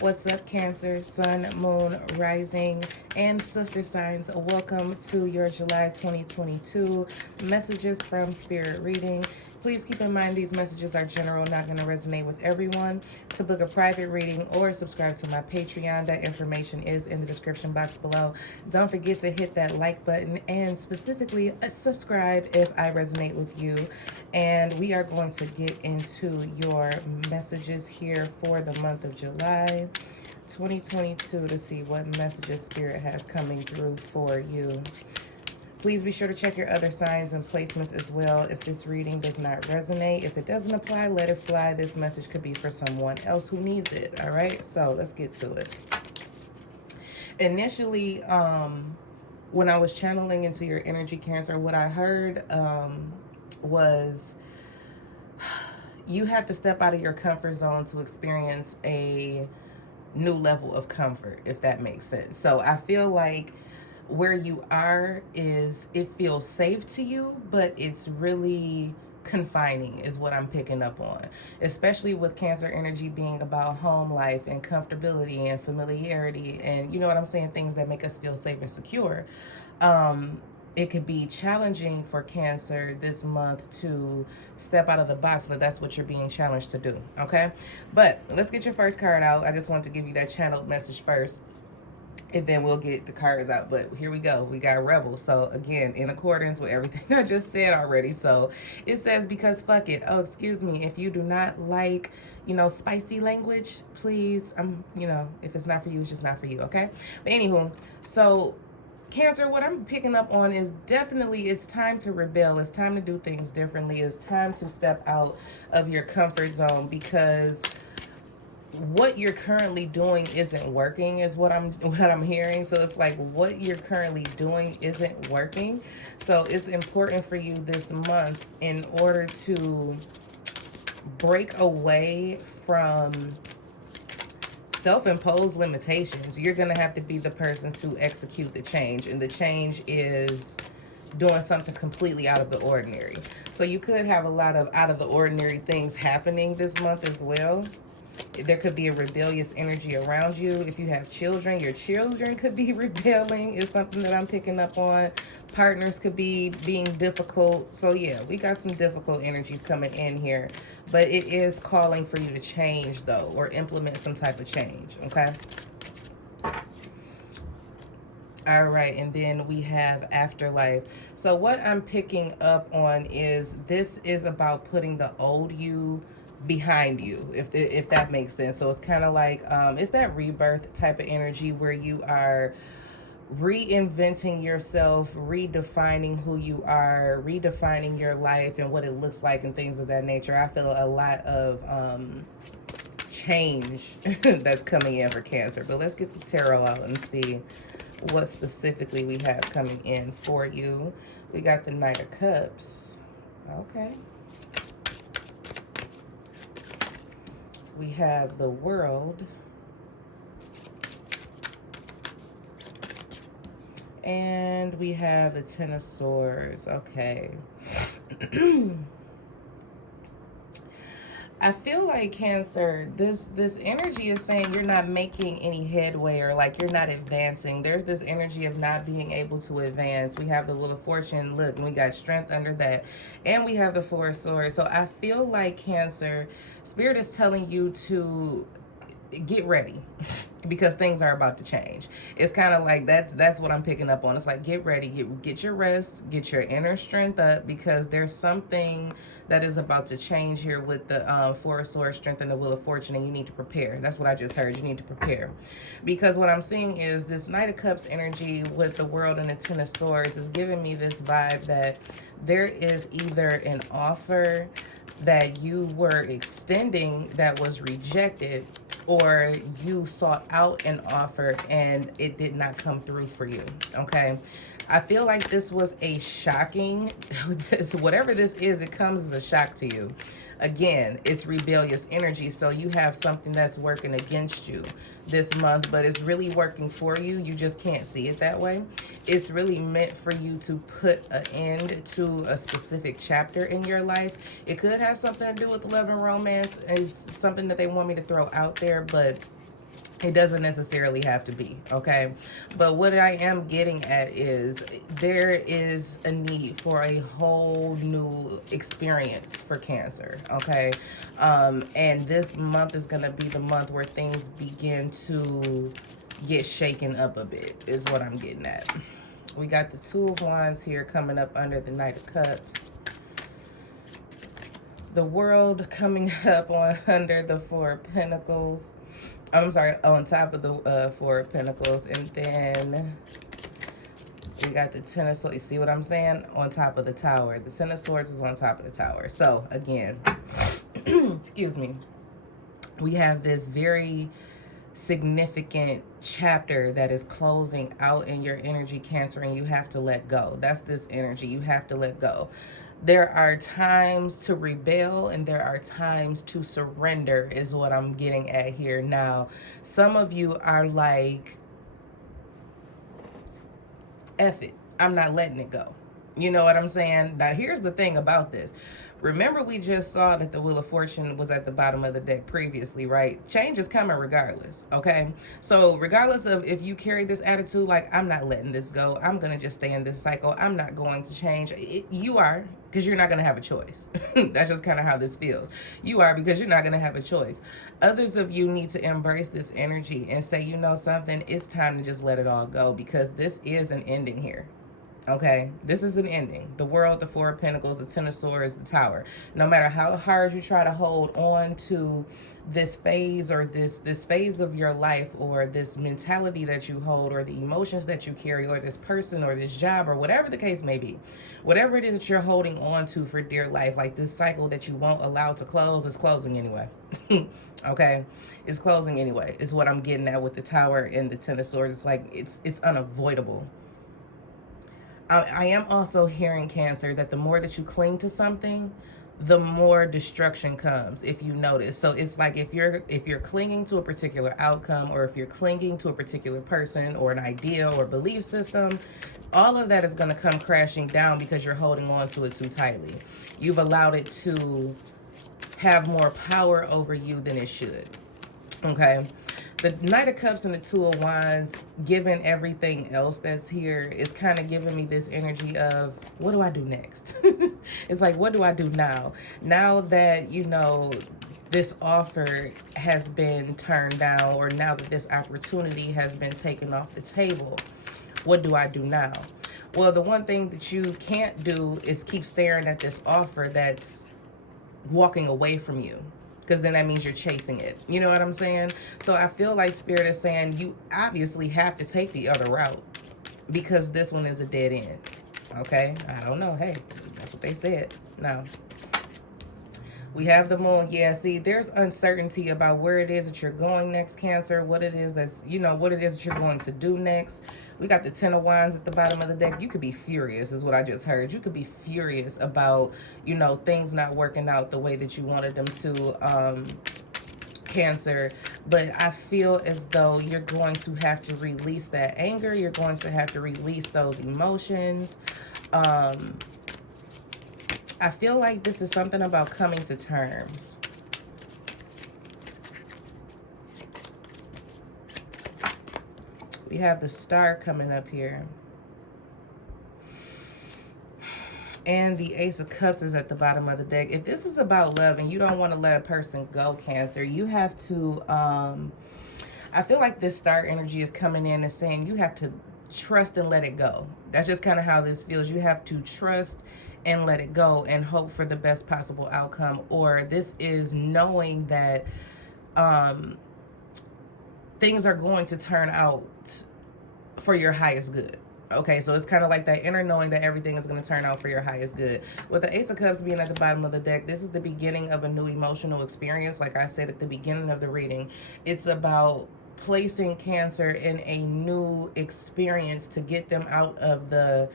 What's up, Cancer, Sun, Moon, Rising, and Sister Signs? Welcome to your July 2022 messages from Spirit Reading. Please keep in mind these messages are general, not going to resonate with everyone. To book a private reading or subscribe to my Patreon, that information is in the description box below. Don't forget to hit that like button and specifically subscribe if I resonate with you. And we are going to get into your messages here for the month of July 2022 to see what messages Spirit has coming through for you. Please be sure to check your other signs and placements as well. If this reading does not resonate, if it doesn't apply, let it fly. This message could be for someone else who needs it. All right, so let's get to it. Initially, when I was channeling into your energy, Cancer, what I heard was you have to step out of your comfort zone to experience a new level of comfort, if that makes sense. So I feel like where you are is, it feels safe to you, but it's really confining is what I'm picking up on, especially with Cancer energy being about home life and comfortability and familiarity and, you know what I'm saying, things that make us feel safe and secure. It could be challenging for Cancer this month to step out of the box, but that's what you're being challenged to do, okay? But let's get your first card out. I just want to give you that channeled message first, and then we'll get the cards out. But here we go. We got Rebel. So again, in accordance with everything I just said already. So it says, because fuck it. Oh, excuse me. If you do not like, spicy language, please, if it's not for you, it's just not for you, okay? But anywho, so Cancer, what I'm picking up on is definitely it's time to rebel. It's time to do things differently. It's time to step out of your comfort zone, because what you're currently doing isn't working is what I'm hearing. So it's like what you're currently doing isn't working. So it's important for you this month, in order to break away from self-imposed limitations, you're going to have to be the person to execute the change. And the change is doing something completely out of the ordinary. So you could have a lot of out of the ordinary things happening this month as well. There could be a rebellious energy around you. If you have children, your children could be rebelling, is something that I'm picking up on. Partners could be being difficult. So yeah, we got some difficult energies coming in here. But it is calling for you to change, though, or implement some type of change, okay? All right, and then we have Afterlife. So what I'm picking up on is this is about putting the old you behind you, if that makes sense. So it's kind of like it's that rebirth type of energy where you are reinventing yourself, redefining who you are, redefining your life and what it looks like and things of that nature. I feel a lot of change that's coming in for Cancer. But let's get the tarot out and see what specifically we have coming in for you. We got the Knight of Cups. Okay. We have the World. And we have the Ten of Swords. Okay. I feel like Cancer, this energy is saying you're not making any headway, or like you're not advancing. There's this energy of not being able to advance. We have the Wheel of Fortune. Look, and we got Strength under that. And we have the Four of Swords. So I feel like Cancer, Spirit is telling you to get ready, because things are about to change. It's kind of like that's what I'm picking up on. It's like, get ready, get your rest, get your inner strength up, because there's something that is about to change here with the Four of Swords, Strength, and the Wheel of Fortune, and you need to prepare. That's what I just heard. You need to prepare, because what I'm seeing is this Knight of Cups energy with the World and the Ten of Swords is giving me this vibe that there is either an offer that you were extending that was rejected, or you sought out an offer and it did not come through for you, okay? I feel like this was a shocking, whatever this is, it comes as a shock to you. Again, it's rebellious energy, so you have something that's working against you this month, but it's really working for you. You just can't see it that way. It's really meant for you to put an end to a specific chapter in your life. It could have something to do with love and romance, is something that they want me to throw out there, but It doesn't necessarily have to be, okay? But what I am getting at is there is a need for a whole new experience for Cancer, okay? And this month is going to be the month where things begin to get shaken up a bit, is what I'm getting at. We got the Two of Wands here coming up under the Knight of Cups. The World coming up on under the Four of Pentacles. I'm sorry, on top of the Four of Pentacles. And then we got the Ten of Swords. You see what I'm saying? On top of the Tower. The Ten of Swords is on top of the Tower. So, again, excuse me. We have this very significant chapter that is closing out in your energy, Cancer, and you have to let go. That's this energy. You have to let go. There are times to rebel and there are times to surrender, is what I'm getting at here. Now, some of you are like, F it, I'm not letting it go. You know what I'm saying? Now, here's the thing about this. Remember, we just saw that the Wheel of Fortune was at the bottom of the deck previously, right? Change is coming regardless, okay? So regardless of if you carry this attitude, like, I'm not letting this go, I'm going to just stay in this cycle, I'm not going to change. You are, because you're not going to have a choice. That's just kind of how this feels. You are, because you're not going to have a choice. Others of you need to embrace this energy and say, you know something, it's time to just let it all go, because this is an ending here. Okay, this is an ending. The World, the Four of Pentacles, the Ten of Swords, the Tower. No matter how hard you try to hold on to this phase or this phase of your life, or this mentality that you hold, or the emotions that you carry, or this person or this job, or whatever the case may be, whatever it is that you're holding on to for dear life, like this cycle that you won't allow to close, is closing anyway. Okay, it's closing anyway, is what I'm getting at with the Tower and the Ten of Swords. It's like it's unavoidable. I am also hearing, Cancer, that the more that you cling to something, the more destruction comes, if you notice. So it's like if you're clinging to a particular outcome, or if you're clinging to a particular person or an idea or belief system, all of that is going to come crashing down because you're holding on to it too tightly. You've allowed it to have more power over you than it should. Okay? The Knight of Cups and the Two of Wands, given everything else that's here, is kind of giving me this energy of, what do I do next? It's like, what do I do now? Now that, you know, this offer has been turned down, or now that this opportunity has been taken off the table, what do I do now? Well, the one thing that you can't do is keep staring at this offer that's walking away from you, because then that means you're chasing it. You know what I'm saying? So I feel like Spirit is saying you obviously have to take the other route, because this one is a dead end. Okay? I don't know. Hey, that's what they said. No. We have the Moon. Yeah, see, there's uncertainty about where it is that you're going next, Cancer. What it is that's, you know, what it is that you're going to do next. We got the Ten of Wands at the bottom of the deck. You could be furious, is what I just heard. You could be furious about, you know, things not working out the way that you wanted them to, Cancer. But I feel as though you're going to have to release that anger. You're going to have to release those emotions. I feel like this is something about coming to terms. We have the Star coming up here. And the Ace of Cups is at the bottom of the deck. If this is about love and you don't want to let a person go, Cancer, you have to, I feel like this Star energy is coming in and saying you have to trust and let it go. That's just kind of how this feels. You have to trust and let it go and hope for the best possible outcome. Or this is knowing that things are going to turn out for your highest good. Okay, so it's kind of like that inner knowing that everything is going to turn out for your highest good. With the Ace of Cups being at the bottom of the deck, this is the beginning of a new emotional experience. Like I said at the beginning of the reading, it's about placing Cancer in a new experience to get them out of the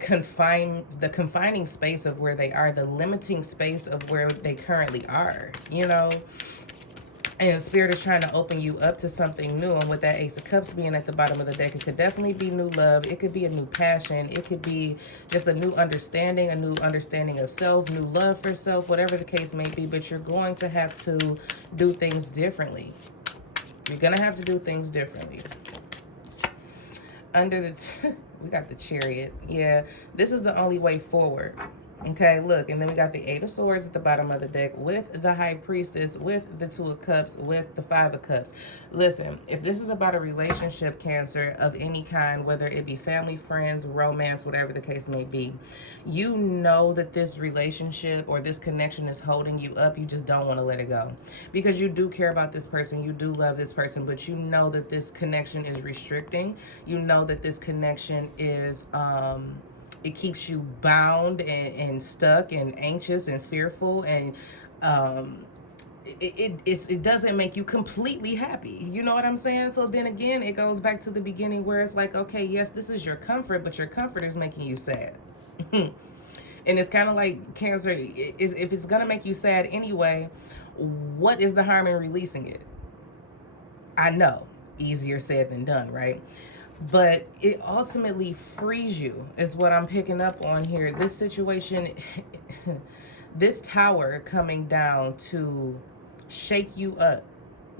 confining space of where they are, the limiting space of where they currently are, you know. And Spirit is trying to open you up to something new. And with that Ace of Cups being at the bottom of the deck, it could definitely be new love. It could be a new passion. It could be just a new understanding of self, new love for self, whatever the case may be. But you're going to have to do things differently. You're going to have to do things differently. Under the... we got the Chariot. Yeah, this is the only way forward. Okay, look, and then we got the Eight of Swords at the bottom of the deck with the High Priestess, with the Two of Cups, with the Five of Cups. Listen, if this is about a relationship, Cancer, of any kind, whether it be family, friends, romance, whatever the case may be, you know that this relationship or this connection is holding you up. You just don't want to let it go because you do care about this person. You do love this person, but you know that this connection is restricting. You know that this connection is... it keeps you bound and stuck and anxious and fearful, and it doesn't make you completely happy. You know what I'm saying? So then again, it goes back to the beginning where it's like, okay, yes, this is your comfort, but your comfort is making you sad. And it's kind of like, Cancer, if it's going to make you sad anyway, what is the harm in releasing it? I know, easier said than done, right? But it ultimately frees you, is what I'm picking up on here. This situation, this tower coming down to shake you up,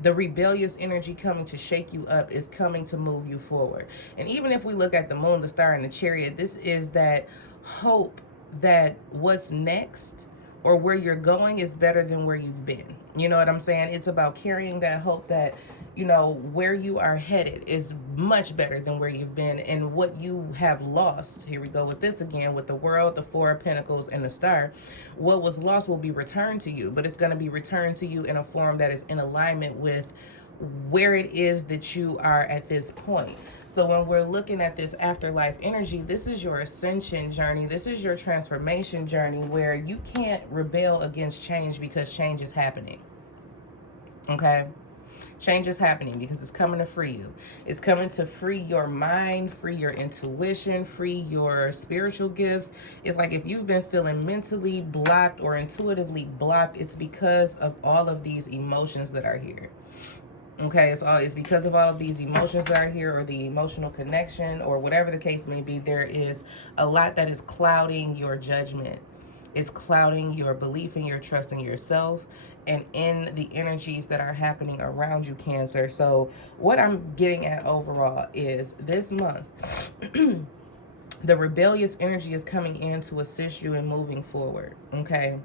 the rebellious energy coming to shake you up is coming to move you forward. And even if we look at the moon, the star, and the Chariot, this is that hope that what's next or where you're going is better than where you've been. You know what I'm saying? It's about carrying that hope that, you know, where you are headed is much better than where you've been, and what you have lost. Here we go with this again, with the World, the Four of Pentacles, and the Star. What was lost will be returned to you, but it's going to be returned to you in a form that is in alignment with where it is that you are at this point. So when we're looking at this afterlife energy, this is your ascension journey. This is your transformation journey, where you can't rebel against change because change is happening. Okay? Change is happening because it's coming to free you. It's coming to free your mind, free your intuition, free your spiritual gifts. It's like if you've been feeling mentally blocked or intuitively blocked, it's because of all of these emotions that are here. Okay, it's because of all of these emotions that are here, or the emotional connection, or whatever the case may be. There is a lot that is clouding your judgment. It's clouding your belief in your trust in yourself and in the energies that are happening around you, Cancer. So what I'm getting at overall is this month, the rebellious energy is coming in to assist you in moving forward, okay?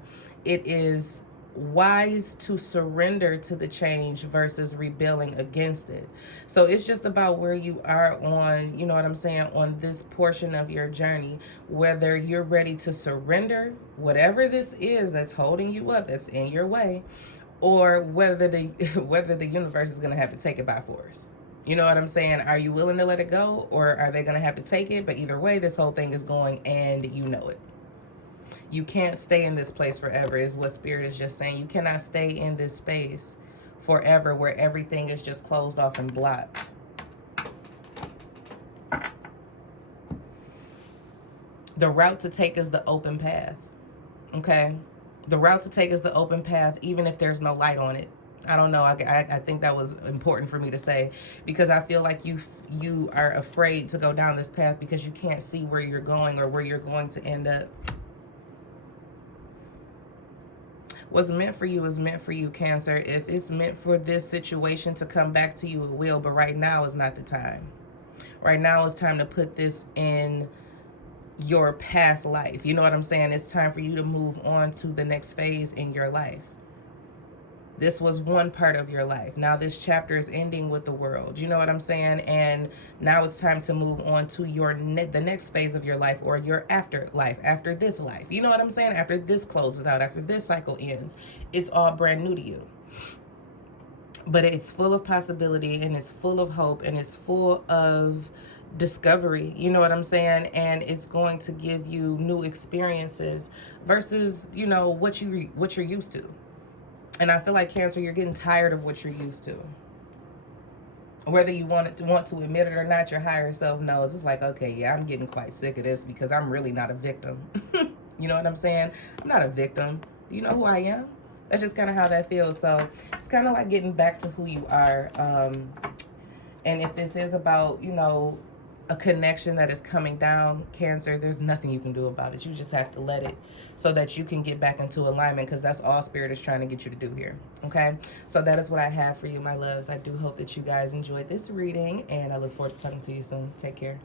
It is wise to surrender to the change versus rebelling against it. So it's just about where you are on, you know what I'm saying, on this portion of your journey, whether you're ready to surrender whatever this is that's holding you up, that's in your way, or whether the universe is going to have to take it by force. You know what I'm saying? Are you willing to let it go, or are they going to have to take it? But either way, this whole thing is going, and you know it. You can't stay in this place forever, is what Spirit is just saying. You cannot stay in this space forever where everything is just closed off and blocked. The route to take is the open path, okay? The route to take is the open path, even if there's no light on it. I don't know. I think that was important for me to say, because I feel like you are afraid to go down this path because you can't see where you're going or where you're going to end up. What's meant for you is meant for you, Cancer. If it's meant for this situation to come back to you, it will. But right now is not the time. Right now is time to put this in your past life. You know what I'm saying? It's time for you to move on to the next phase in your life. This was one part of your life. Now this chapter is ending with the World. You know what I'm saying? And now it's time to move on to the next phase of your life, or your afterlife, after this life. You know what I'm saying? After this closes out, after this cycle ends, it's all brand new to you. But it's full of possibility, and it's full of hope, and it's full of discovery. You know what I'm saying? And it's going to give you new experiences versus, you know, what you're used to. And I feel like, Cancer, you're getting tired of what you're used to. Whether you want to admit it or not, your higher self knows. It's like, okay, yeah, I'm getting quite sick of this because I'm really not a victim. You know what I'm saying? I'm not a victim. Do you know who I am? That's just kind of how that feels. So it's kind of like getting back to who you are. And if this is about, you know, a connection that is coming down, Cancer, there's nothing you can do about it. You just have to let it so that you can get back into alignment, because that's all Spirit is trying to get you to do here. Okay, so that is what I have for you, my loves. I do hope that you guys enjoyed this reading, and I look forward to talking to you soon. Take care.